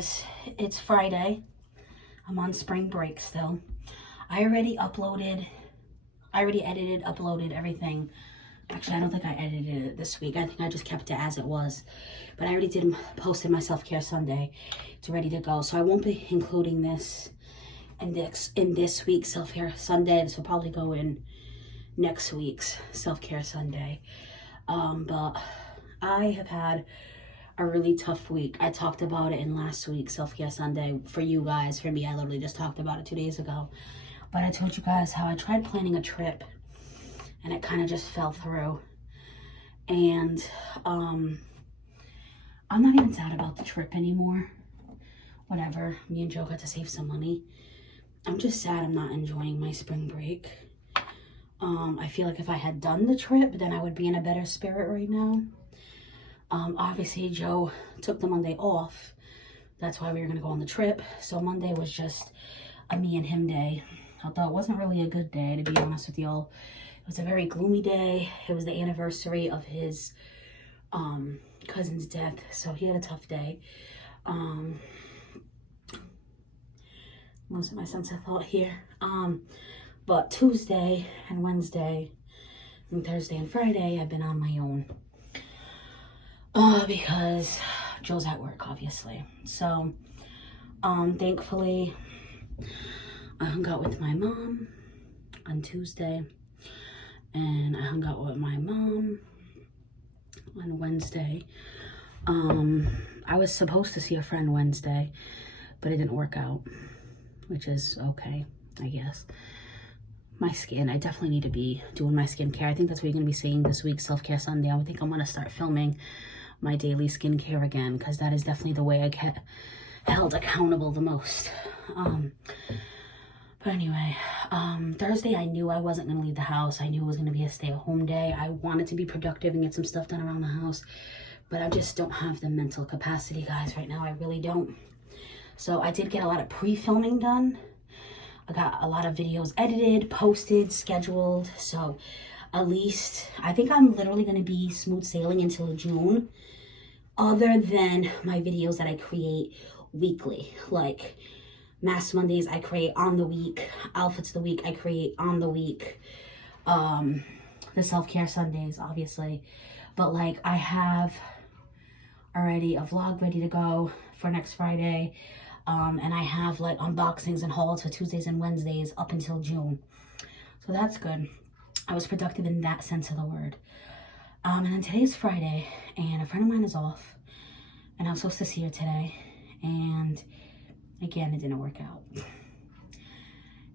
guys, it's Friday. I'm on spring break still. I already edited, uploaded everything. Actually, I don't think I edited it this week. I think I just kept it as it was. But I already posted my self-care Sunday. It's ready to go. So I won't be including this in this week's self-care Sunday. This will probably go in next week's self-care Sunday. But I have had a really tough week. I talked about it in last week's self-care Sunday. For you guys, for me, I literally just talked about it 2 days ago. But I told you guys how I tried planning a trip and it kind of just fell through. And I'm not even sad about the trip anymore. Whatever, me and Joe got to save some money. I'm just sad I'm not enjoying my spring break. I feel like if I had done the trip, then I would be in a better spirit right now. Obviously Joe took the Monday off. That's why we were gonna go on the trip. So Monday was just a me and him day. Although it wasn't really a good day, to be honest with y'all. It was a very gloomy day. It was the anniversary of his cousin's death. So he had a tough day. Losing my sense of thought here. But Tuesday and Wednesday and Thursday and Friday, I've been on my own. Because Joe's at work, obviously. So, thankfully, I hung out with my mom on Tuesday. And I hung out with my mom on Wednesday. I was supposed to see a friend Wednesday, but it didn't work out, which is okay, I guess. My skin, I definitely need to be doing my skincare. I think that's what you're going to be seeing this week, Self-Care Sunday. I think I'm going to start filming my daily skincare again, because that is definitely the way I get held accountable the most. But anyway, Thursday I knew I wasn't going to leave the house. I knew it was going to be a stay-at-home day. I wanted to be productive and get some stuff done around the house, but I just don't have the mental capacity, guys, right now. I really don't. So I did get a lot of pre-filming done. I got a lot of videos edited, posted, scheduled. So at least I think I'm literally going to be smooth sailing until June, other than my videos that I create weekly. Like Mask Mondays I create on the week, Outfits of the Week I create on the week, the Self-Care Sundays obviously. But like I have already a vlog ready to go for next Friday. And I have like unboxings and hauls for Tuesdays and Wednesdays up until June. So that's good. I was productive in that sense of the word. And then today's Friday and a friend of mine is off and I was supposed to see her today. And again, it didn't work out.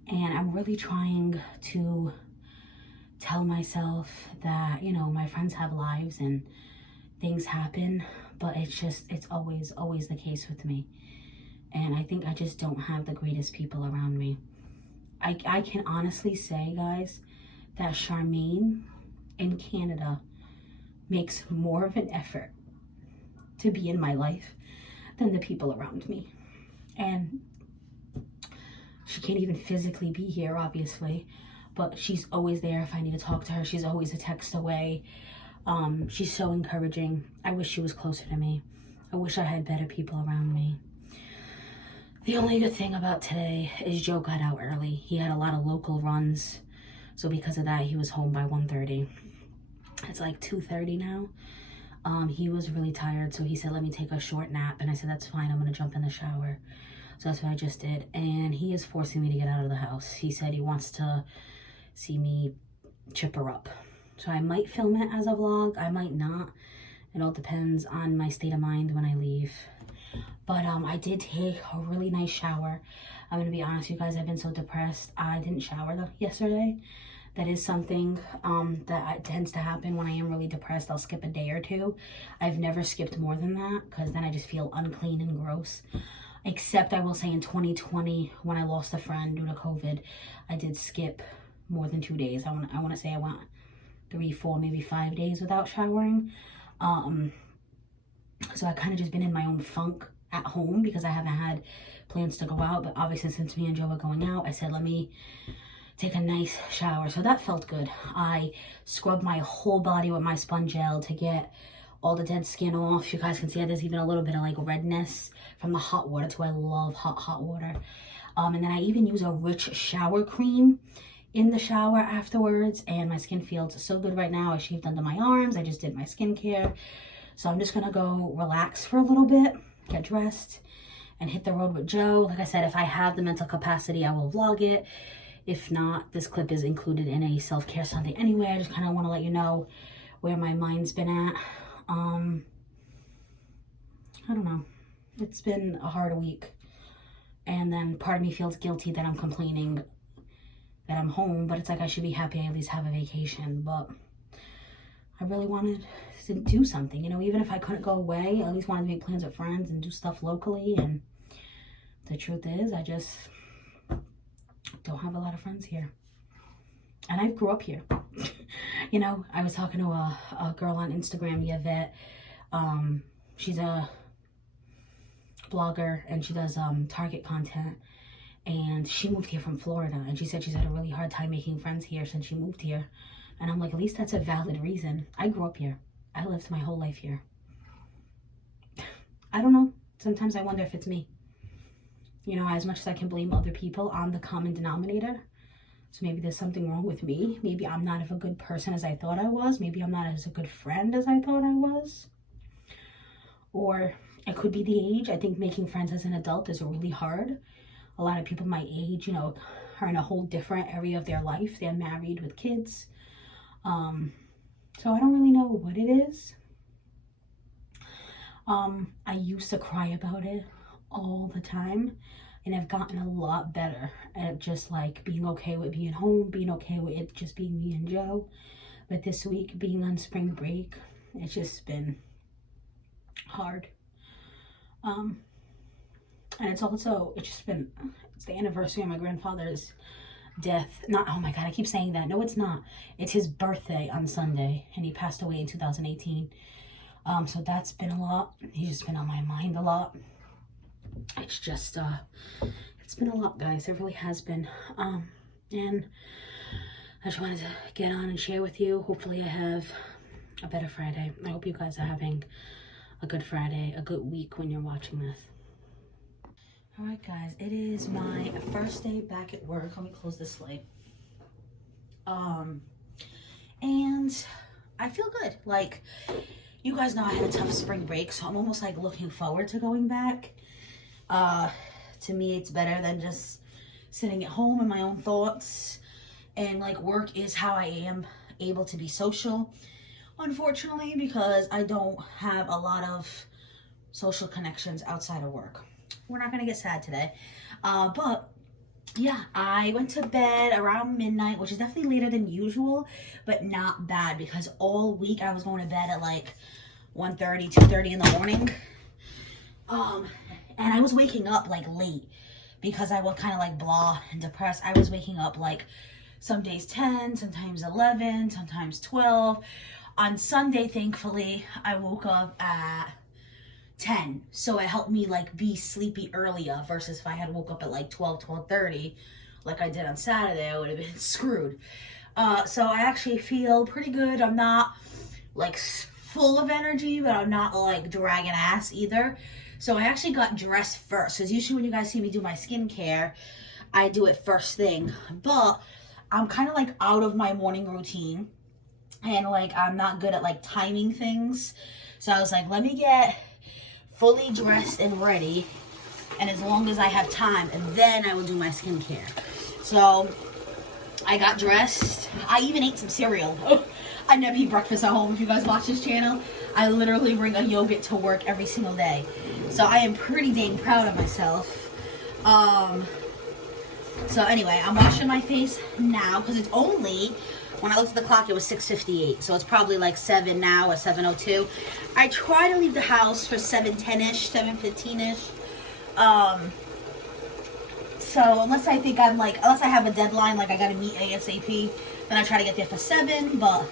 And I'm really trying to tell myself that, you know, my friends have lives and things happen, but it's always the case with me. And I think I just don't have the greatest people around me. I can honestly say, guys, that Charmaine in Canada makes more of an effort to be in my life than the people around me. And she can't even physically be here, obviously, but she's always there if I need to talk to her. She's always a text away. She's so encouraging. I wish she was closer to me. I wish I had better people around me. The only good thing about today is Joe got out early. He had a lot of local runs. So because of that, he was home by 1:30. It's like 2:30 now. He was really tired. So he said, let me take a short nap. And I said, that's fine. I'm going to jump in the shower. So that's what I just did. And he is forcing me to get out of the house. He said he wants to see me chipper up. So I might film it as a vlog. I might not. It all depends on my state of mind when I leave. But I did take a really nice shower. I'm going to be honest, you guys, I've been so depressed. I didn't shower yesterday. That is something that tends to happen when I am really depressed. I'll skip a day or two. I've never skipped more than that because then I just feel unclean and gross. Except I will say in 2020, when I lost a friend due to COVID, I did skip more than 2 days. I want to say I went 3, 4, maybe 5 days without showering. So I kind of just been in my own funk at home because I haven't had plans to go out. But obviously since me and Joe are going out, I said, let me take a nice shower. So that felt good. I scrubbed my whole body with my sponge gel to get all the dead skin off. You guys can see there's even a little bit of like redness from the hot water too. I love hot water. And then I even use a rich shower cream in the shower afterwards, and my skin feels so good right now. I shaved under my arms. I just did my skincare. So I'm just gonna go relax for a little bit, get dressed, and hit the road with Joe. Like I said, if I have the mental capacity, I will vlog it. If not, this clip is included in a self-care Sunday anyway. I just kind of want to let you know where my mind's been at. I don't know. It's been a hard week. And then part of me feels guilty that I'm complaining that I'm home, but it's like I should be happy I at least have a vacation. But I really wanted to do something, you know, even if I couldn't go away, I at least wanted to make plans with friends and do stuff locally. And the truth is, I just don't have a lot of friends here. And I grew up here. You know, I was talking to a girl on Instagram, Yvette. She's a blogger and she does Target content. And she moved here from Florida, and she said she's had a really hard time making friends here since she moved here. And I'm like, at least that's a valid reason. I grew up here. I lived my whole life here. I don't know. Sometimes I wonder if it's me. You know, as much as I can blame other people, I'm the common denominator. So maybe there's something wrong with me. Maybe I'm not as a good person as I thought I was. Maybe I'm not as a good friend as I thought I was. Or it could be the age. I think making friends as an adult is really hard. A lot of people my age, you know, are in a whole different area of their life. They're married with kids. So I don't really know what it is. I used to cry about it all the time. And I've gotten a lot better at just like being okay with being home, being okay with it just being me and Joe. But this week, being on spring break, it's just been hard. And it's the anniversary of my grandfather's death. Oh my God, I keep saying that. No, it's not. It's his birthday on Sunday, and he passed away in 2018. So that's been a lot. He's just been on my mind a lot. It's just, it's been a lot, guys. It really has been. And I just wanted to get on and share with you. Hopefully I have a better Friday. I hope you guys are having a good Friday, a good week when you're watching this. All right, guys, it is my first day back at work. Let me close this light. And I feel good. Like, you guys know I had a tough spring break, so I'm almost like looking forward to going back. To me, it's better than just sitting at home in my own thoughts. And like, work is how I am able to be social, unfortunately, because I don't have a lot of social connections outside of work. We're not gonna get sad today, but yeah, I went to bed around midnight, which is definitely later than usual, but not bad, because all week I was going to bed at like 1:30, 2:30 in the morning. And I was waking up like late because I was kind of like blah and depressed. I was waking up like some days 10, sometimes 11, sometimes 12. On Sunday, thankfully, I woke up at 10. So it helped me like be sleepy earlier versus if I had woke up at like 12, 12:30 like I did on Saturday, I would have been screwed. So I actually feel pretty good. I'm not like full of energy, but I'm not like dragging ass either. So I actually got dressed first, because usually when you guys see me do my skincare, I do it first thing. But I'm kind of like out of my morning routine, and like I'm not good at like timing things. So I was like, let me get fully dressed and ready, and as long as I have time, and then I will do my skincare. So I got dressed. I even ate some cereal. I never eat breakfast at home. If you guys watch this channel, I literally bring a yogurt to work every single day. So I am pretty dang proud of myself. So anyway, I'm washing my face now because it's only, when I looked at the clock, it was 6:58. So it's probably like 7 now or 7:02. I try to leave the house for 7:10-ish, 7:15-ish. So unless I think unless I have a deadline, like I gotta meet ASAP, then I try to get there for 7, but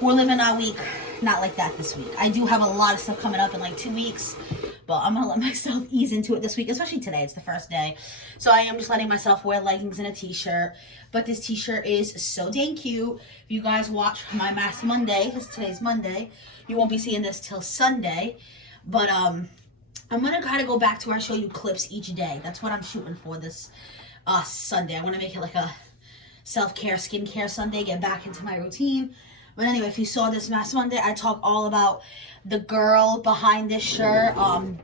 we're living our week not like that this week. I do have a lot of stuff coming up in like 2 weeks, But I'm gonna let myself ease into it this week, especially today. It's the first day. So I am just letting myself wear leggings and a t-shirt. But this t-shirt is so dang cute. If you guys watch my Mask Monday, because today's Monday, you won't be seeing this till Sunday. But I'm gonna try to go back to where I show you clips each day. That's what I'm shooting for this Sunday. I want to make it like a self-care, skincare Sunday, get back into my routine. But anyway, if you saw this Mask Monday, I talk all about the girl behind this shirt,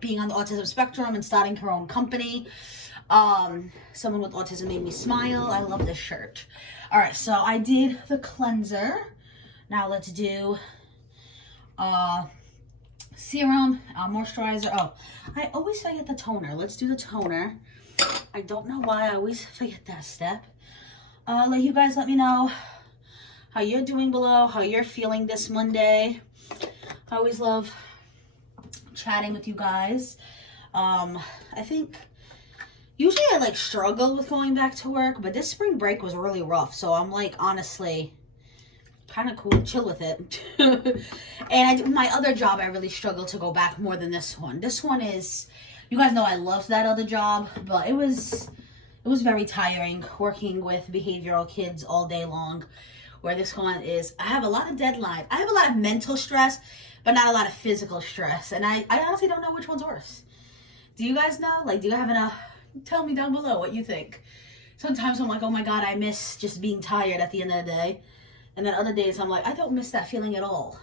being on the autism spectrum and starting her own company. Someone with autism made me smile. I love this shirt. All right, so I did the cleanser. Now let's do serum, moisturizer. Oh, I always forget the toner. Let's do the toner. I don't know why I always forget that step. You guys let me know how you're doing below, how you're feeling this Monday. I always love chatting with you guys. I think usually I like struggle with going back to work, but this spring break was really rough. So I'm like, honestly, kind of cool, chill with it. And my other job, I really struggled to go back more than this one. This one is, you guys know I loved that other job, but it was very tiring working with behavioral kids all day long. Where this one is, I have a lot of deadlines. I have a lot of mental stress, but not a lot of physical stress. And I honestly don't know which one's worse. Do you guys know? Like, do you have enough? Tell me down below what you think. Sometimes I'm like, oh my God, I miss just being tired at the end of the day. And then other days I'm like, I don't miss that feeling at all.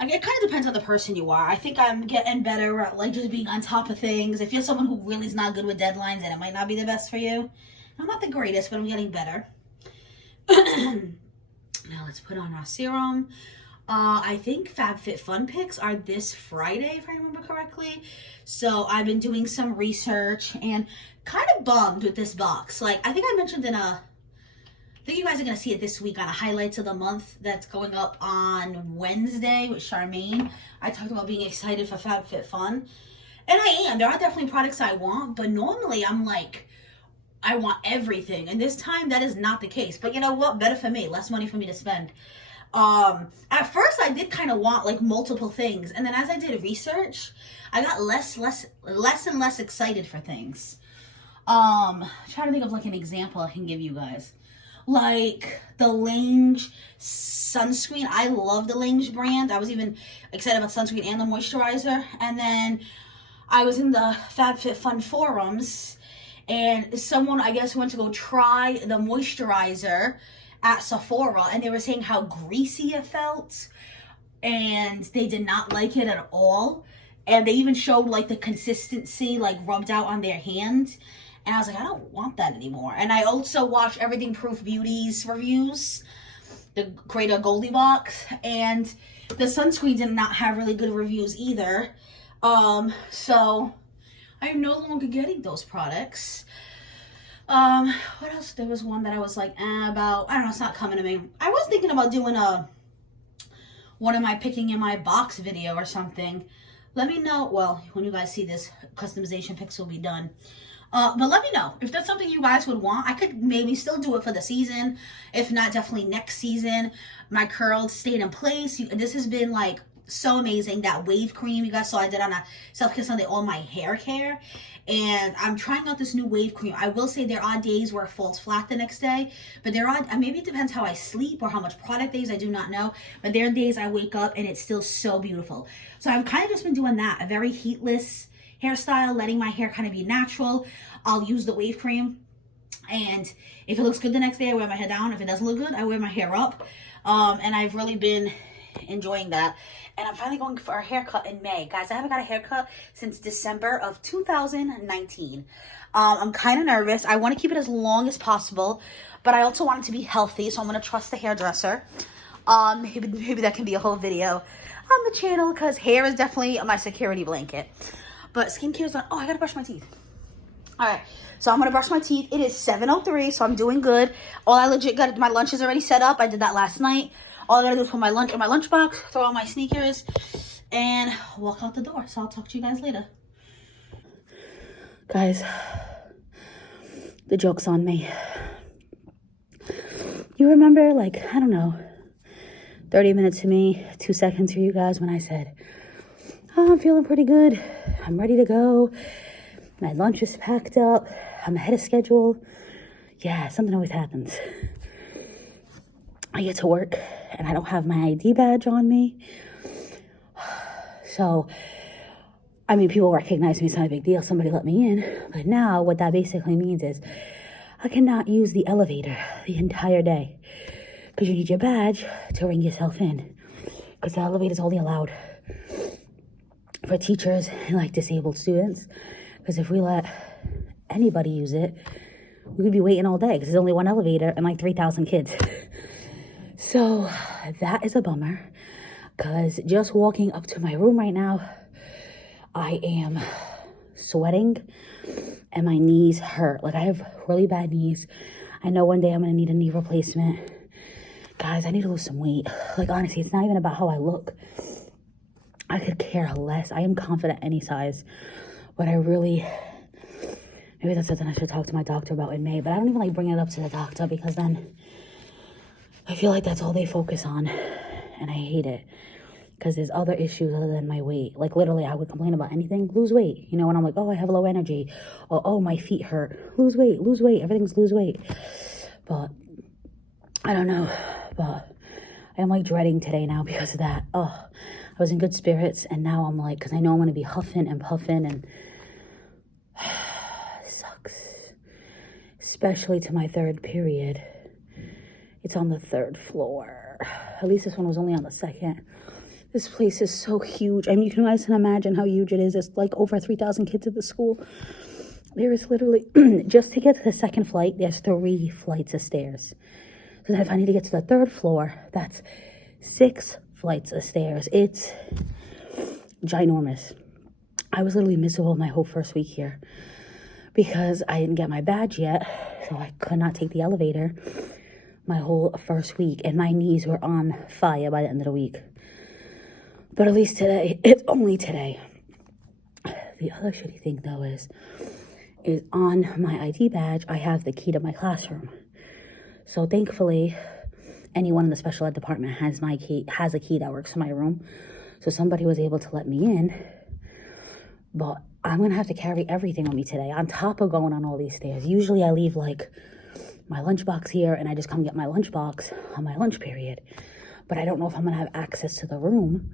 It kind of depends on the person you are. I think I'm getting better at like just being on top of things. If you're someone who really is not good with deadlines, then it might not be the best for you. I'm not the greatest, but I'm getting better. Now let's put on our serum. I think FabFitFun picks are this Friday, if I remember correctly. So I've been doing some research and kind of bummed with this box. Like, I think I mentioned I think you guys are going to see it this week on a highlights of the month that's going up on Wednesday with Charmaine. I talked about being excited for FabFitFun. And I am. There are definitely products I want, but normally I'm like, I want everything. And this time that is not the case. But you know what? Better for me. Less money for me to spend. At first I did kind of want like multiple things. And then as I did research, I got less and less excited for things. Trying to think of like an example I can give you guys. Like the Lange sunscreen. I love the Lange brand. I was even excited about sunscreen and the moisturizer. And then I was in the FabFitFun forums. And someone, I guess, went to go try the moisturizer at Sephora. And they were saying how greasy it felt. And they did not like it at all. And they even showed, like, the consistency, like, rubbed out on their hand. And I was like, I don't want that anymore. And I also watched Everything Proof Beauty's reviews. The creator Goldilocks. And the sunscreen did not have really good reviews either. So I'm no longer getting those products. What else? There was one that I was like, about. I don't know, it's not coming to me. I was thinking about doing one of my picking in my box video or something. Let me know. Well, when you guys see this, customization picks will be done. But let me know if that's something you guys would want. I could maybe still do it for the season. If not, definitely next season. My curls stayed in place. This has been like so amazing. That wave cream you guys saw I did on a self-care Sunday, all my hair care. And I'm trying out this new wave cream. I will say there are days where it falls flat the next day. But there are, maybe it depends how I sleep or how much product I use. I do not know. But there are days I wake up and it's still so beautiful. So I've kind of just been doing that. A very heatless hairstyle, letting my hair kind of be natural. I'll use the wave cream. And if it looks good the next day, I wear my hair down. If it doesn't look good, I wear my hair up. And I've really been enjoying that. And I'm finally going for a haircut in May. Guys, I haven't got a haircut since December of 2019. I'm kind of nervous. I want to keep it as long as possible, but I also want it to be healthy, so I'm going to trust the hairdresser. Maybe that can be a whole video on the channel, because hair is definitely my security blanket. But skincare is on. Oh, I got to brush my teeth. All right, so I'm going to brush my teeth. It is 7:03, so I'm doing good. All I legit got, my lunch is already set up. I did that last night. All I gotta do is put my lunch in my lunchbox, throw on my sneakers, and walk out the door. So I'll talk to you guys later. Guys, the joke's on me. You remember, like, I don't know, 30 minutes to me, 2 seconds for you guys when I said, Oh, I'm feeling pretty good. I'm ready to go. My lunch is packed up. I'm ahead of schedule. Yeah, something always happens. I get to work and I don't have my ID badge on me. So, I mean, people recognize me. It's not a big deal. Somebody let me in. But now what that basically means is I cannot use the elevator the entire day because you need your badge to ring yourself in, because the elevator is only allowed for teachers and like disabled students. Because if we let anybody use it, we could be waiting all day because there's only one elevator and like 3,000 kids. So that is a bummer, because just walking up to my room right now, I am sweating and my knees hurt. Like, I have really bad knees. I know one day I'm gonna need a knee replacement. Guys, I need to lose some weight. Like, honestly, it's not even about how I look. I could care less. I am confident any size, but I really, maybe that's something I should talk to my doctor about in May, but I don't even like bring it up to the doctor, because then I feel like that's all they focus on, and I hate it, because there's other issues other than my weight. Like, literally, I would complain about anything, lose weight, you know, and I'm like, oh, I have low energy, or oh, my feet hurt, lose weight, everything's lose weight. But I don't know, but I'm like dreading today now because of that. Oh, I was in good spirits, and now I'm like, because I know I'm going to be huffing and puffing, and it sucks, especially to my third period. It's on the 3rd floor. At least this one was only on the 2nd. This place is so huge. I mean, you can imagine how huge it is. It's like over 3,000 kids at the school. There is literally, just to get to the 2nd flight, there's 3 flights of stairs. So if I need to get to the 3rd floor, that's 6 flights of stairs. It's ginormous. I was literally miserable my whole first week here because I didn't get my badge yet, so I could not take the elevator my whole first week, and my knees were on fire by the end of the week. But at least today, it's only today. The other shitty thing though is on my ID badge, I have the key to my classroom. So thankfully, anyone in the special ed department has a key that works for my room. So somebody was able to let me in, but I'm going to have to carry everything with me today on top of going on all these stairs. Usually I leave like my lunchbox here and I just come get my lunchbox on my lunch period, but I don't know if I'm going to have access to the room.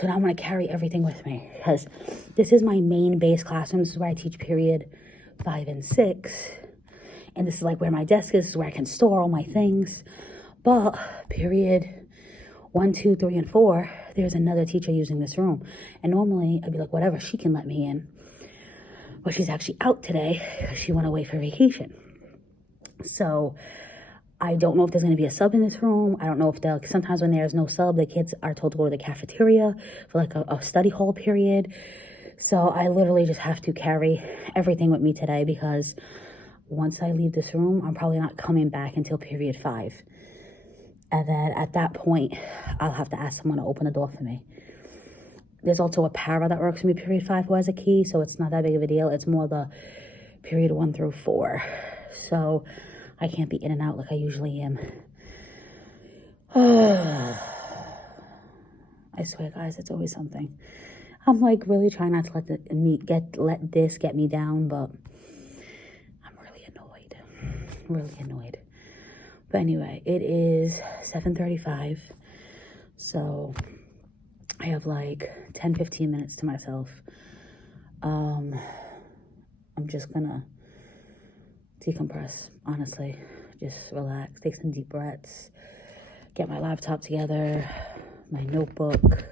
So now I'm going to carry everything with me, because this is my main base classroom. This is where I teach period 5 and 6. And this is like where my desk is. This is where I can store all my things. But period 1, 2, 3, and 4, there's another teacher using this room. And normally I'd be like, whatever, she can let me in. But she's actually out today because she went away for vacation. So I don't know if there's going to be a sub in this room. I don't know if sometimes when there's no sub, the kids are told to go to the cafeteria for like a study hall period. So I literally just have to carry everything with me today, because once I leave this room, I'm probably not coming back until period 5. And then at that point, I'll have to ask someone to open the door for me. There's also a para that works for me period 5 who has a key, so it's not that big of a deal. It's more the period 1 through 4. So I can't be in and out like I usually am. I swear, guys, it's always something. I'm like really trying not to let this get me down, but I'm really annoyed. But anyway, it is 7:35, so I have like 10-15 minutes to myself. I'm just gonna decompress, honestly. Just relax, take some deep breaths, get my laptop together, my notebook,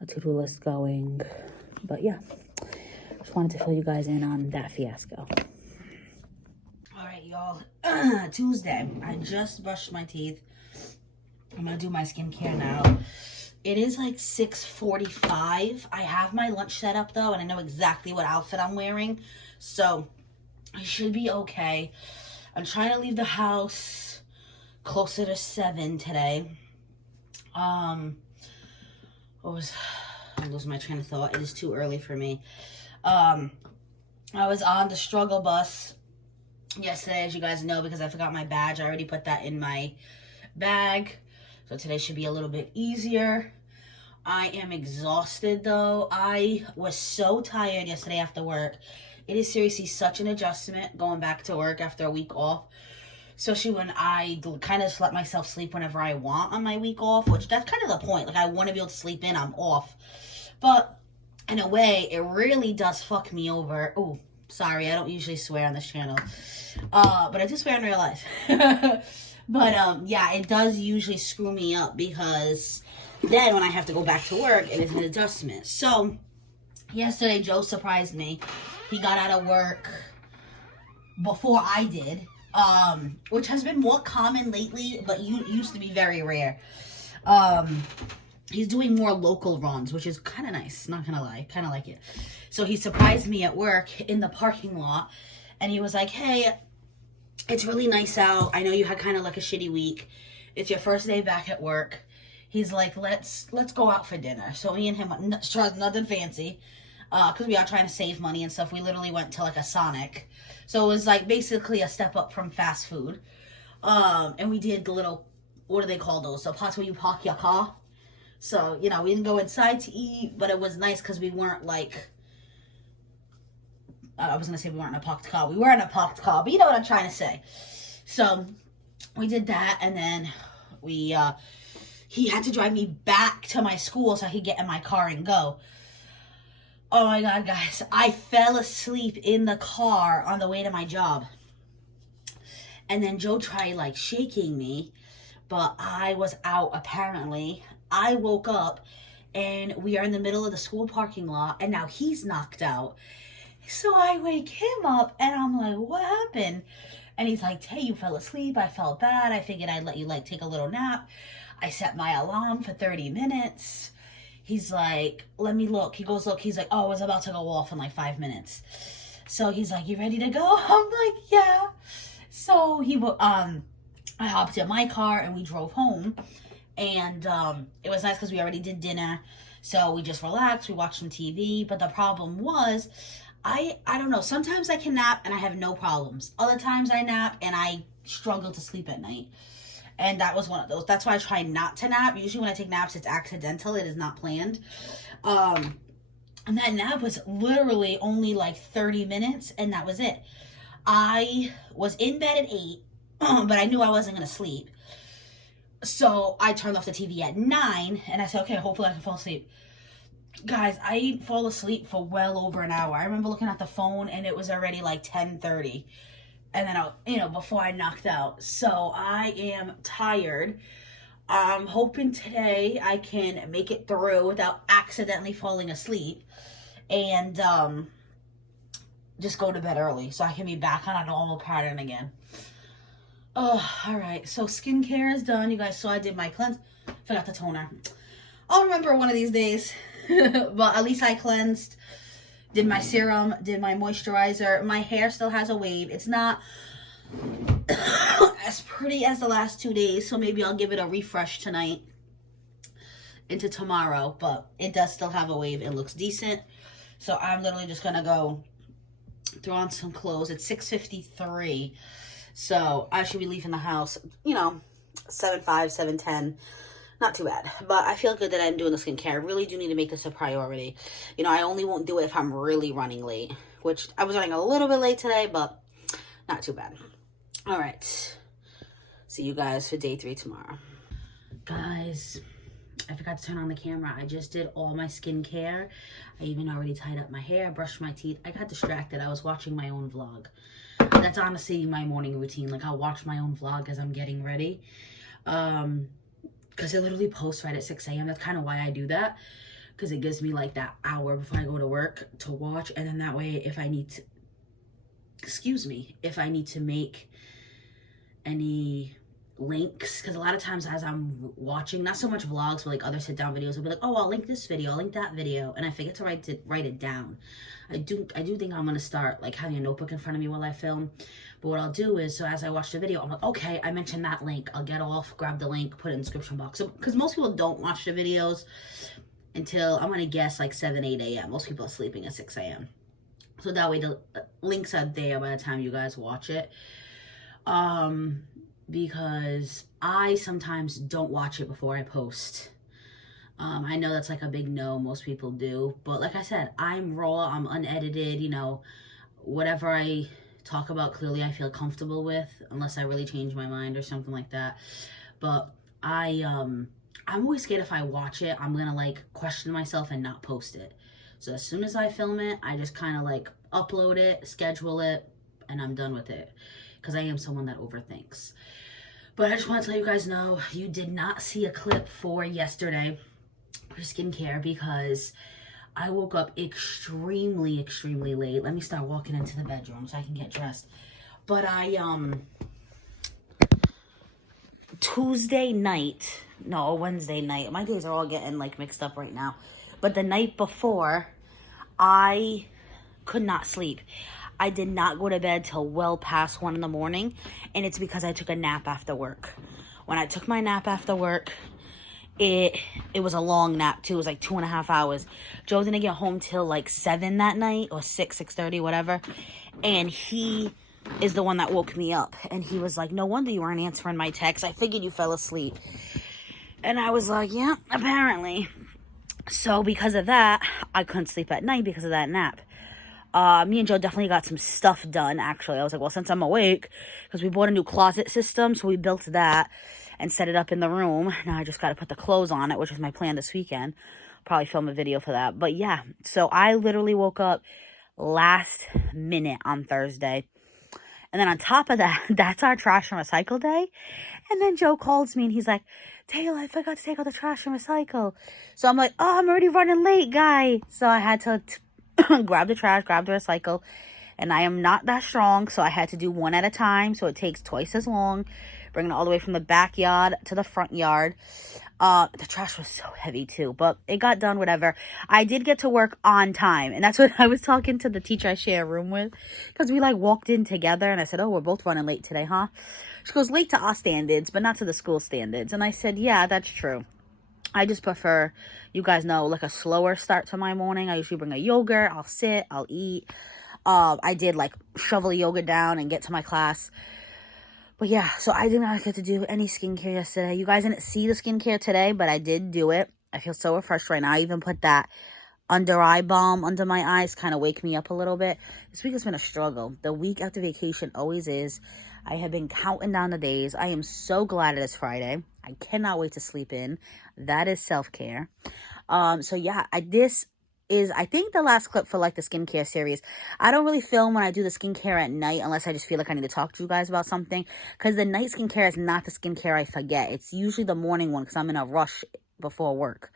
a to-do list going. But yeah, just wanted to fill you guys in on that fiasco. All right, y'all. Tuesday. I just brushed my teeth. I'm gonna do my skincare now. It is like 6:45. I have my lunch set up though, and I know exactly what outfit I'm wearing, so I should be okay. I'm trying to leave the house closer to 7 today. I'm losing my train of thought. It is too early for me. I was on the struggle bus yesterday, as you guys know, because I forgot my badge. I already put that in my bag. So today should be a little bit easier. I am exhausted though. I was so tired yesterday after work. It is seriously such an adjustment going back to work after a week off. Especially when I kind of just let myself sleep whenever I want on my week off, which that's kind of the point. Like, I want to be able to sleep in, I'm off. But in a way, it really does fuck me over. Oh, sorry, I don't usually swear on this channel. But I do swear in real life. But, yeah, it does usually screw me up because then when I have to go back to work, it is an adjustment. So, yesterday, Joe surprised me. He got out of work before I did, which has been more common lately, but used to be very rare. He's doing more local runs, which is kind of nice, not gonna lie, kind of like it. So he surprised me at work in the parking lot, and he was like, hey, it's really nice out. I know you had kind of like a shitty week. It's your first day back at work. He's like, let's go out for dinner. So me and him, nothing fancy, because we are trying to save money and stuff. We literally went to like a Sonic. So it was like basically a step up from fast food. And we did the little, what do they call those? The pots where you park your car. So, you know, we didn't go inside to eat, but it was nice because we weren't like, I was going to say we weren't in a parked car. We were in a parked car, but you know what I'm trying to say. So we did that, and then he had to drive me back to my school so I could get in my car and go. Oh my God, guys, I fell asleep in the car on the way to my job. And then Joe tried like shaking me, but I was out apparently. I woke up and we are in the middle of the school parking lot, and now he's knocked out. So I wake him up and I'm like, what happened? And he's like, hey, you fell asleep. I felt bad. I figured I'd let you like take a little nap. I set my alarm for 30 minutes. He's like, let me look. He goes, look. He's like, oh, I was about to go off in like 5 minutes. So he's like, you ready to go? I'm like, yeah. So I hopped in my car and we drove home. And it was nice because we already did dinner. So we just relaxed. We watched some TV. But the problem was, I don't know. Sometimes I can nap and I have no problems. Other times I nap and I struggle to sleep at night. And that was one of those. That's why I try not to nap. Usually when I take naps, it's accidental. It is not planned. And that nap was literally only like 30 minutes. And that was it. I was in bed at 8. But I knew I wasn't going to sleep. So I turned off the TV at 9. And I said, okay, hopefully I can fall asleep. Guys, I didn't fall asleep for well over an hour. I remember looking at the phone and it was already like 10:30. And then, before I knocked out. So I am tired. I'm hoping today I can make it through without accidentally falling asleep. And just go to bed early so I can be back on a normal pattern again. Oh, all right. So skincare is done. You guys saw I did my cleanse. Forgot the toner. I'll remember one of these days. But at least I cleansed. Did my serum, did my moisturizer. My hair still has a wave. It's not as pretty as the last 2 days, so maybe I'll give it a refresh tonight into tomorrow, but it does still have a wave. It looks decent. So I'm literally just going to go throw on some clothes. It's 6:53, so I should be leaving the house, 7:05, 7:10. Not too bad, but I feel good that I'm doing the skincare. I really do need to make this a priority. I only won't do it if I'm really running late, which I was running a little bit late today, but not too bad. All right. See you guys for day 3 tomorrow. Guys, I forgot to turn on the camera. I just did all my skincare. I even already tied up my hair, brushed my teeth. I got distracted. I was watching my own vlog. That's honestly my morning routine. Like, I'll watch my own vlog as I'm getting ready. Because it literally posts right at 6 a.m. That's kind of why I do that. Because it gives me like that hour before I go to work to watch. And then that way, if I need to make any links. Because a lot of times as I'm watching, not so much vlogs, but like other sit down videos, I'll be like, oh, I'll link this video, I'll link that video. And I forget to write it down. I do think I'm going to start like having a notebook in front of me while I film. But what I'll do is, so as I watch the video, I'm like, okay, I mentioned that link. I'll get off, grab the link, put it in the description box. So, because most people don't watch the videos until, I'm going to guess, like 7, 8 a.m. Most people are sleeping at 6 a.m. So that way the links are there by the time you guys watch it. Because I sometimes don't watch it before I post. I know that's like a big no, most people do. But like I said, I'm raw, I'm unedited, whatever I talk about clearly I feel comfortable with, unless I really change my mind or something like that. But I'm always scared if I watch it, I'm gonna like question myself and not post it. So as soon as I film it, I just kind of like upload it, schedule it, and I'm done with it. Because I am someone that overthinks. But I just want to let you guys know, you did not see a clip for yesterday for skincare because I woke up extremely, extremely late. Let me start walking into the bedroom so I can get dressed. But Tuesday night, no, Wednesday night. My days are all getting like mixed up right now. But the night before, I could not sleep. I did not go to bed till well past 1 in the morning, and it's because I took a nap after work. When I took my nap after work, it was a long nap too. It was like 2.5 hours. Joe didn't get home till like 7 that night, or 6:30, whatever. And he is the one that woke me up. And he was like, no wonder you weren't answering my text. I figured you fell asleep. And I was like, yeah, apparently. So because of that, I couldn't sleep at night because of that nap. Me and Joe definitely got some stuff done, actually. I was like, well, since I'm awake, because we bought a new closet system, so we built that and set it up in the room. Now I just got to put the clothes on it, which is my plan this weekend. Probably film a video for that. But yeah, so I literally woke up last minute on Thursday. And then on top of that, that's our trash and recycle day. And then Joe calls me and he's like, Taylor, I forgot to take out the trash and recycle. So I'm like, oh, I'm already running late, guy. So I had to grab the trash, grab the recycle. And I am not that strong, so I had to do one at a time. So it takes twice as long, bringing it all the way from the backyard to the front yard. The trash was so heavy too, but it got done, whatever. I did get to work on time, and that's what I was talking to the teacher I share a room with, because we like walked in together, and I said, oh, we're both running late today, huh? She goes, late to our standards, but not to the school standards. And I said, yeah, that's true. I just prefer, you guys know, like a slower start to my morning. I usually bring a yogurt, I'll sit, I'll eat. I did like shovel the yogurt down and get to my class. But yeah, so I did not get to do any skincare yesterday. You guys didn't see the skincare today, but I did do it. I feel so refreshed right now. I even put that under eye balm under my eyes, kind of wake me up a little bit. This week has been a struggle. The week after vacation always is. I have been counting down the days. I am so glad it is Friday. I cannot wait to sleep in. That is self-care. So yeah, this is, I think, the last clip for like the skincare series. I don't really film when I do the skincare at night unless I just feel like I need to talk to you guys about something, because the night skincare is not the skincare I forget. It's usually the morning one because I'm in a rush before work.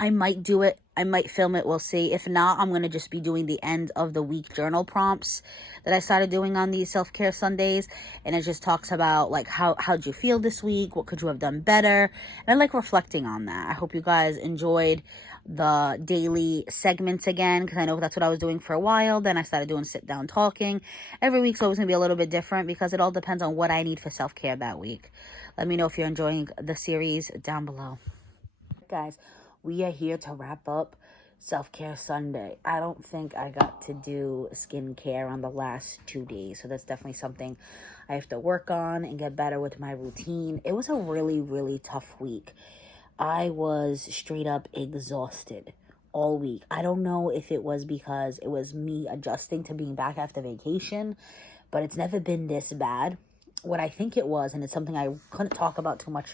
I might do it. I might film it. We'll see. If not, I'm going to just be doing the end of the week journal prompts that I started doing on these self-care Sundays. And it just talks about like, how'd you feel this week? What could you have done better? And I like reflecting on that. I hope you guys enjoyed the daily segments again, because I know that's what I was doing for a while. Then I started doing sit down talking. Every week's always going to be a little bit different because it all depends on what I need for self-care that week. Let me know if you're enjoying the series down below. Guys, we are here to wrap up Self-Care Sunday. I don't think I got to do skincare on the last 2 days, so that's definitely something I have to work on and get better with my routine. It was a really, really tough week. I was straight up exhausted all week. I don't know if it was because it was me adjusting to being back after vacation, but it's never been this bad. What I think it was, and it's something I couldn't talk about too much,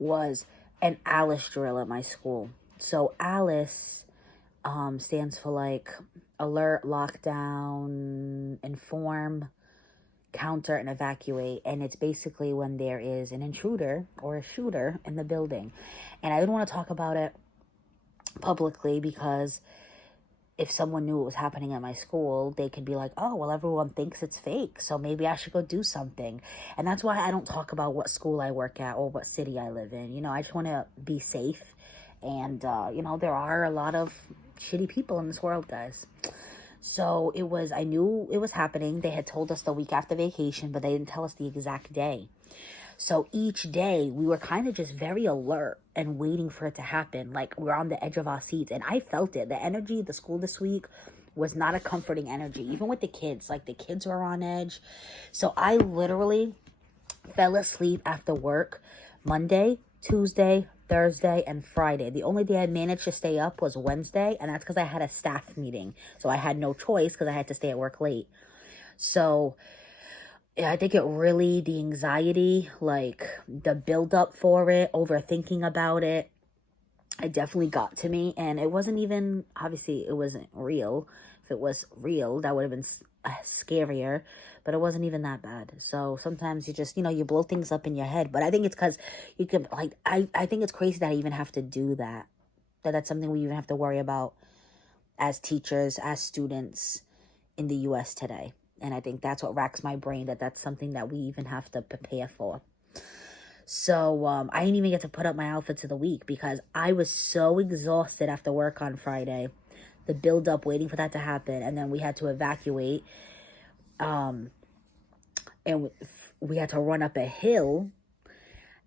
was an ALICE drill at my school. So ALICE stands for like alert, lockdown, inform, counter, and evacuate. And it's basically when there is an intruder or a shooter in the building. And I didn't want to talk about it publicly because if someone knew what was happening at my school, they could be like, oh, well, everyone thinks it's fake, so maybe I should go do something. And that's why I don't talk about what school I work at or what city I live in. You know, I just want to be safe. And, you know, there are a lot of shitty people in this world, guys. So I knew it was happening. They had told us the week after vacation, but they didn't tell us the exact day. So each day we were kind of just very alert and waiting for it to happen. Like we're on the edge of our seats, and I felt it. The energy of the school this week was not a comforting energy, even with the kids. Like the kids were on edge. So I literally fell asleep after work Monday, Tuesday, Thursday, and Friday. The only day I managed to stay up was Wednesday, and that's because I had a staff meeting. So I had no choice because I had to stay at work late. So yeah, I think the anxiety, like the buildup for it, overthinking about it, it definitely got to me. And it wasn't even, obviously, it wasn't real. If it was real, that would have been scarier, but it wasn't even that bad. So sometimes you just, you blow things up in your head. But I think it's because you can, like, I think it's crazy that I even have to do that. That's something we even have to worry about as teachers, as students in the U.S. today. And I think that's what racks my brain, that's something that we even have to prepare for. So I didn't even get to put up my outfits of the week because I was so exhausted after work on Friday. The build up, waiting for that to happen. And then we had to evacuate. And we had to run up a hill.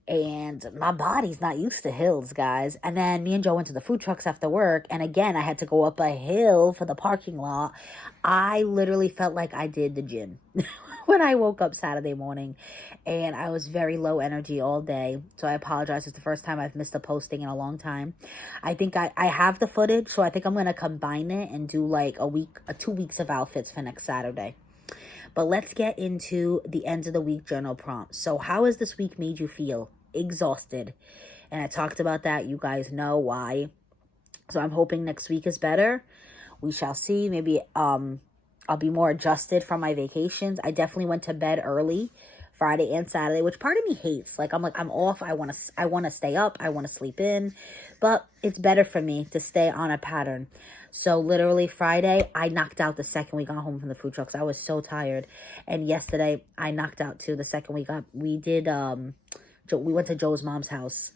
And my body's not used to hills, guys. And then me and Joe went to the food trucks after work. And again, I had to go up a hill for the parking lot. I literally felt like I did the gym when I woke up Saturday morning. And I was very low energy all day. So I apologize. It's the first time I've missed a posting in a long time. I think I have the footage. So I think I'm going to combine it and do like 2 weeks of outfits for next Saturday. But let's get into the end of the week journal prompt. So how has this week made you feel? Exhausted. And I talked about that. You guys know why. So I'm hoping next week is better. We shall see. Maybe I'll be more adjusted from my vacations. I definitely went to bed early Friday and Saturday, which part of me hates. I'm off. I want to stay up. I want to sleep in. But it's better for me to stay on a pattern. So literally Friday, I knocked out the second we got home from the food trucks. I was so tired. And yesterday, I knocked out too the second we got. We went to Joe's mom's house.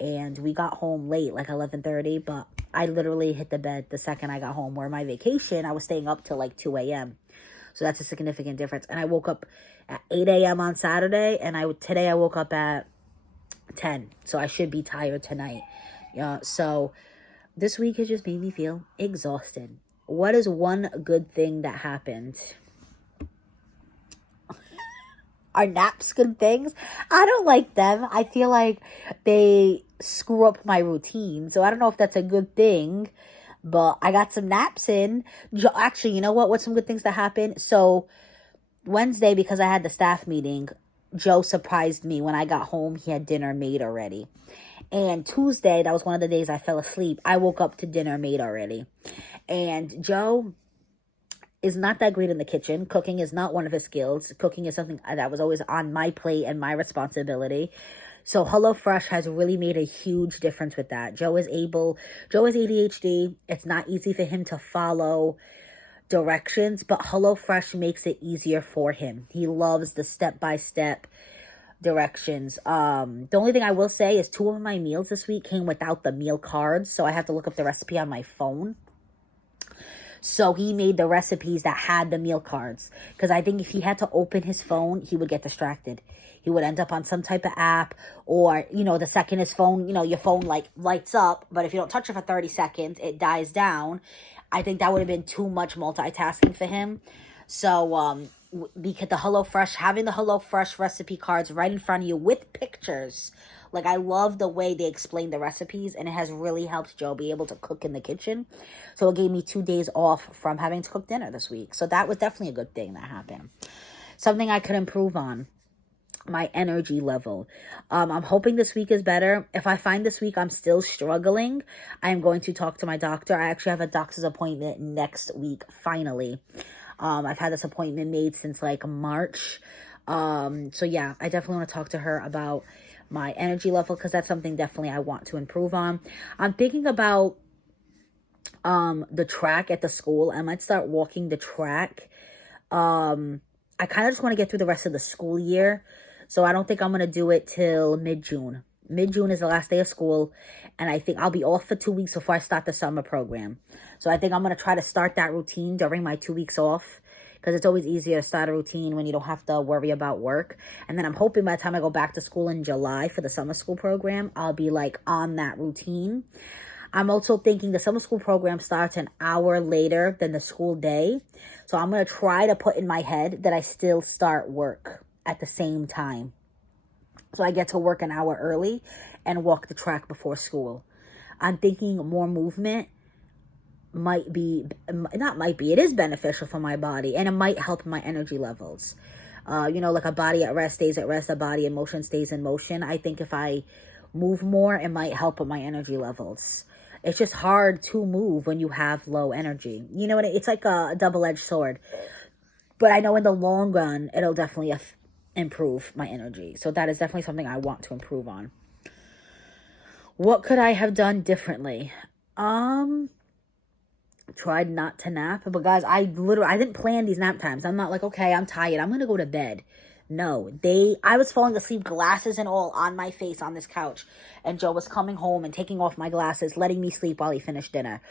And we got home late, like 11:30. But I literally hit the bed the second I got home. Where my vacation, I was staying up till like 2 a.m. So that's a significant difference. And I woke up at 8 a.m. on Saturday. And today I woke up at 10. So I should be tired tonight. So this week has just made me feel exhausted. What is one good thing that happened? Are naps good things? I don't like them. I feel like they screw up my routine. So I don't know if that's a good thing. But I got some naps in. Actually, you know what? What's some good things that happened? So Wednesday, because I had the staff meeting, Joe surprised me when I got home. He had dinner made already. And Tuesday, that was one of the days I fell asleep. I woke up to dinner made already. And Joe is not that great in the kitchen. Cooking is not one of his skills. Cooking is something that was always on my plate and my responsibility. So HelloFresh has really made a huge difference with that. Joe is ADHD. It's not easy for him to follow directions, but HelloFresh makes it easier for him. He loves the step-by-step directions. The only thing I will say is 2 of my meals this week came without the meal cards, so I have to look up the recipe on my phone. So he made the recipes that had the meal cards, because I think if he had to open his phone, he would get distracted. He would end up on some type of app, or, the second his phone, your phone like lights up, but if you don't touch it for 30 seconds, it dies down. I think that would have been too much multitasking for him. So, because having the HelloFresh recipe cards right in front of you with pictures, like I love the way they explain the recipes, and it has really helped Joe be able to cook in the kitchen. So it gave me 2 days off from having to cook dinner this week. So that was definitely a good thing that happened. Something I could improve on. My energy level. I'm hoping this week is better. If I find this week I'm still struggling, I am going to talk to my doctor. I actually have a doctor's appointment next week, finally. I've had this appointment made since like March. So yeah, I definitely want to talk to her about my energy level, because that's something definitely I want to improve on. I'm thinking about the track at the school. I might start walking the track. I kind of just want to get through the rest of the school year. So I don't think I'm going to do it till mid-June. Mid-June is the last day of school, and I think I'll be off for 2 weeks before I start the summer program. So I think I'm going to try to start that routine during my 2 weeks off, because it's always easier to start a routine when you don't have to worry about work. And then I'm hoping by the time I go back to school in July for the summer school program, I'll be like on that routine. I'm also thinking the summer school program starts an hour later than the school day. So I'm going to try to put in my head that I still start work at the same time. So I get to work an hour early, and walk the track before school. I'm thinking more movement it is beneficial for my body, and it might help my energy levels. Like a body at rest stays at rest, a body in motion stays in motion. I think if I move more, it might help with my energy levels. It's just hard to move when you have low energy. You know what? It's like a double-edged sword. But I know in the long run, it'll definitely improve my energy. So that is definitely something I want to improve on. What could I have done differently? Tried not to nap. But guys, I didn't plan these nap times. I'm not like, okay, I'm tired, I'm gonna go to bed. No, I was falling asleep, glasses and all, on my face on this couch, and Joe was coming home and taking off my glasses, letting me sleep while he finished dinner.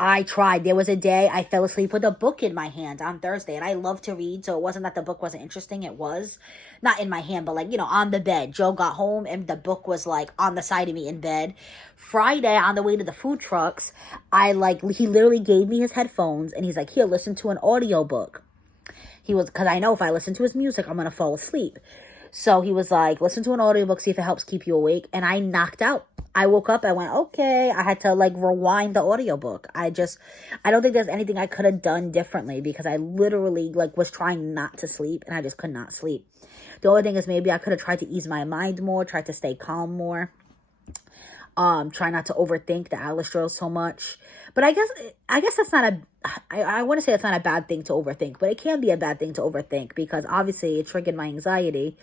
I tried. There was a day I fell asleep with a book in my hand on Thursday, and I love to read, so it wasn't that the book wasn't interesting. It was. Not in my hand, but like, on the bed. Joe got home, and the book was like on the side of me in bed. Friday, on the way to the food trucks, he literally gave me his headphones, and he's like, here, listen to an audiobook. Because I know if I listen to his music, I'm going to fall asleep. So he was like, listen to an audiobook, see if it helps keep you awake. And I knocked out. I woke up, I went, okay. I had to rewind the audiobook. I don't think there's anything I could have done differently, because I literally was trying not to sleep, and I just could not sleep. The only thing is, maybe I could have tried to ease my mind more, tried to stay calm more. Try not to overthink the Alice drills so much. But I guess that's not I want to say it's not a bad thing to overthink, but it can be a bad thing to overthink, because obviously it triggered my anxiety.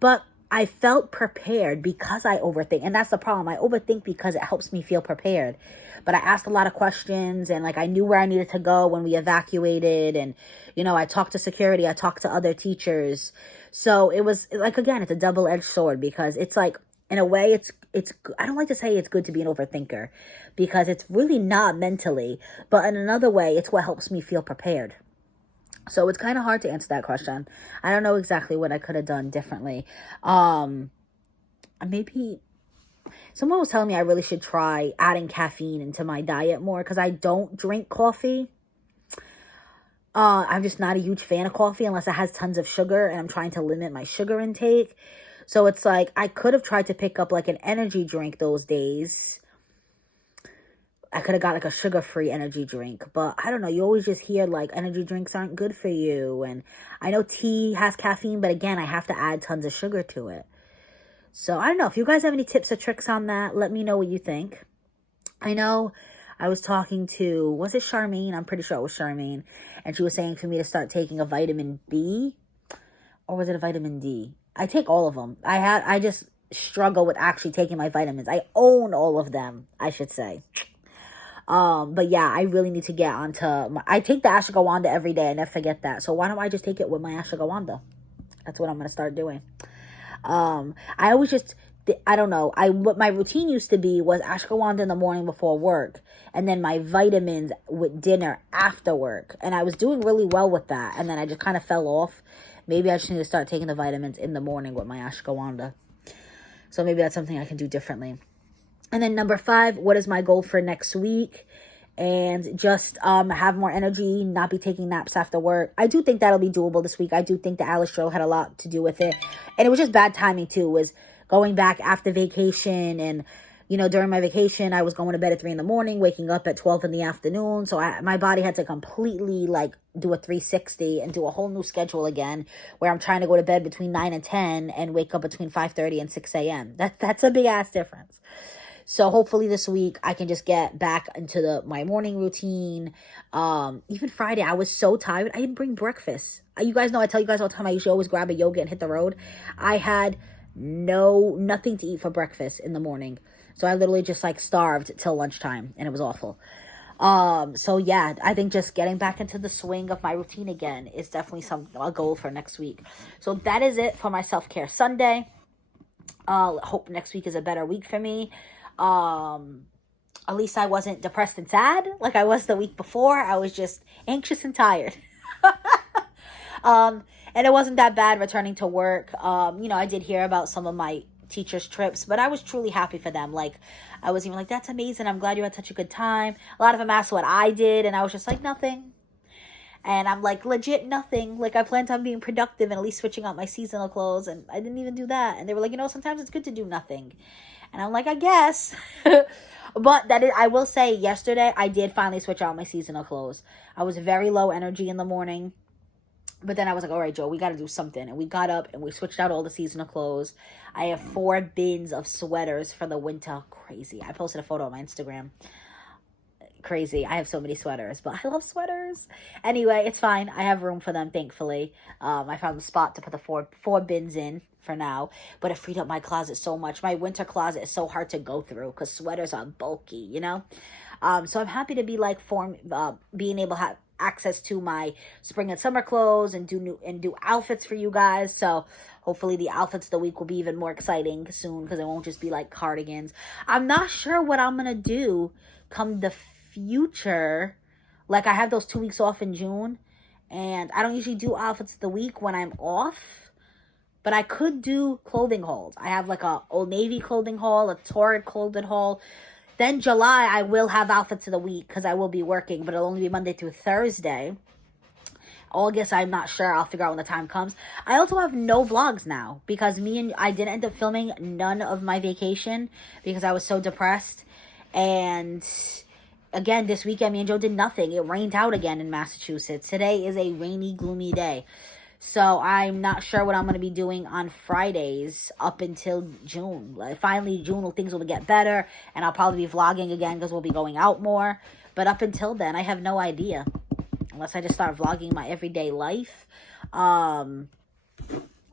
But I felt prepared because I overthink. And that's the problem. I overthink because it helps me feel prepared. But I asked a lot of questions, and I knew where I needed to go when we evacuated. And, I talked to security. I talked to other teachers. So it was again, it's a double-edged sword, because it's in a way, it's I don't like to say it's good to be an overthinker, because it's really not mentally. But in another way, it's what helps me feel prepared. So it's kind of hard to answer that question. I don't know exactly what I could have done differently. Maybe someone was telling me I really should try adding caffeine into my diet more, because I don't drink coffee. I'm just not a huge fan of coffee unless it has tons of sugar, and I'm trying to limit my sugar intake. So it's I could have tried to pick up an energy drink those days. I could have got a sugar-free energy drink, but I don't know. You always just hear energy drinks aren't good for you. And I know tea has caffeine, but again, I have to add tons of sugar to it. So I don't know. If you guys have any tips or tricks on that, let me know what you think. I know I was talking to, was it Charmaine? I'm pretty sure it was Charmaine. And she was saying for me to start taking a vitamin B, or was it a vitamin D? I take all of them. I just struggle with actually taking my vitamins. I own all of them, I should say. But yeah, I really need to get onto I take the ashwagandha every day. I never forget that. So why don't I just take it with my ashwagandha? That's what I'm going to start doing. I always I don't know. What my routine used to be was ashwagandha in the morning before work, and then my vitamins with dinner after work. And I was doing really well with that. And then I just kind of fell off. Maybe I just need to start taking the vitamins in the morning with my ashwagandha. So maybe that's something I can do differently. And then number 5, what is my goal for next week? And just have more energy, not be taking naps after work. I do think that'll be doable this week. I do think the Alice drill had a lot to do with it. And it was just bad timing too, was going back after vacation. And, during my vacation, I was going to bed at 3 a.m, waking up at 12 p.m. So my body had to completely do a 360 and do a whole new schedule again, where I'm trying to go to bed between 9 and 10 and wake up between 5:30 and 6 a.m. That's a big ass difference. So hopefully this week I can just get back into my morning routine. Even Friday, I was so tired. I didn't bring breakfast. You guys know I tell you guys all the time I usually always grab a yogurt and hit the road. I had nothing to eat for breakfast in the morning. So I literally just starved till lunchtime, and it was awful. So yeah, I think just getting back into the swing of my routine again is definitely a goal for next week. So that is it for my self-care Sunday. Hope next week is a better week for me. At least I wasn't depressed and sad like I was the week before. I was just anxious and tired. And it wasn't that bad returning to work. I did hear about some of my teachers' trips, but I was truly happy for them. I was even that's amazing. I'm glad you had such a good time. A lot of them asked what I did, and I was just nothing. And I'm like, legit nothing. Like, I planned on being productive and at least switching out my seasonal clothes, and I didn't even do that. And they were like, sometimes it's good to do nothing. And I'm like, I guess. But I will say, yesterday, I did finally switch out my seasonal clothes. I was very low energy in the morning. But then I was like, all right, Joe, we got to do something. And we got up and we switched out all the seasonal clothes. I have 4 bins of sweaters for the winter. Crazy. I posted a photo on my Instagram. Crazy. I have so many sweaters, but I love sweaters. Anyway, it's fine. I have room for them, thankfully. I found the spot to put the four bins in for now, but it freed up my closet so much. My winter closet is so hard to go through because sweaters are bulky, so I'm happy to be like being able to have access to my spring and summer clothes and do outfits for you guys. So hopefully the outfits of the week will be even more exciting soon, because it won't just be like cardigans. I'm not sure what I'm gonna do come the future. Like, I have those 2 weeks off in June, and I don't usually do outfits of the week when I'm off, but I could do clothing hauls. I have like a Old Navy clothing haul, a Torrid clothing haul. Then July, I will have outfits of the week because I will be working, but it'll only be Monday through Thursday. August, I'm not sure. I'll figure out when the time comes. I also have no vlogs now because I didn't end up filming none of my vacation because I was so depressed. And again, this weekend, me and Joe did nothing. It rained out again in Massachusetts. Today is a rainy, gloomy day. So I'm not sure what I'm going to be doing on Fridays up until June. Like, finally, June, things will get better, and I'll probably be vlogging again because we'll be going out more. But up until then, I have no idea. Unless I just start vlogging my everyday life.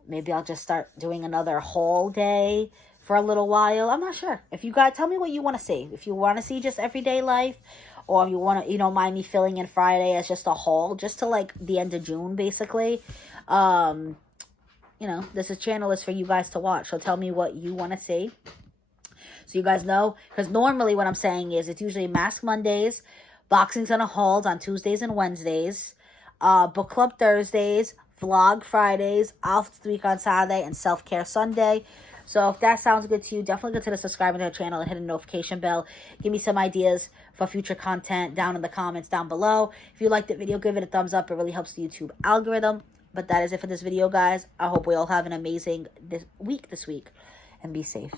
Maybe I'll just start doing another haul day for a little while. I'm not sure. If you guys, tell me what you want to see. If you want to see just everyday life, or if you want to, mind me filling in Friday as just a haul, just to like the end of June, basically. This channel is for you guys to watch. So tell me what you want to see, so you guys know. Because normally what I'm saying is it's usually Mask Mondays, Boxing Center hauls on Tuesdays and Wednesdays, Book Club Thursdays, Vlog Fridays, Outfits of the Week on Saturday, and Self Care Sunday. So if that sounds good to you, definitely consider subscribing to the channel and hit the notification bell. Give me some ideas for future content down in the comments down below. If you liked the video, give it a thumbs up. It really helps the YouTube algorithm. But that is it for this video, guys. I hope we all have an amazing week this week, and be safe.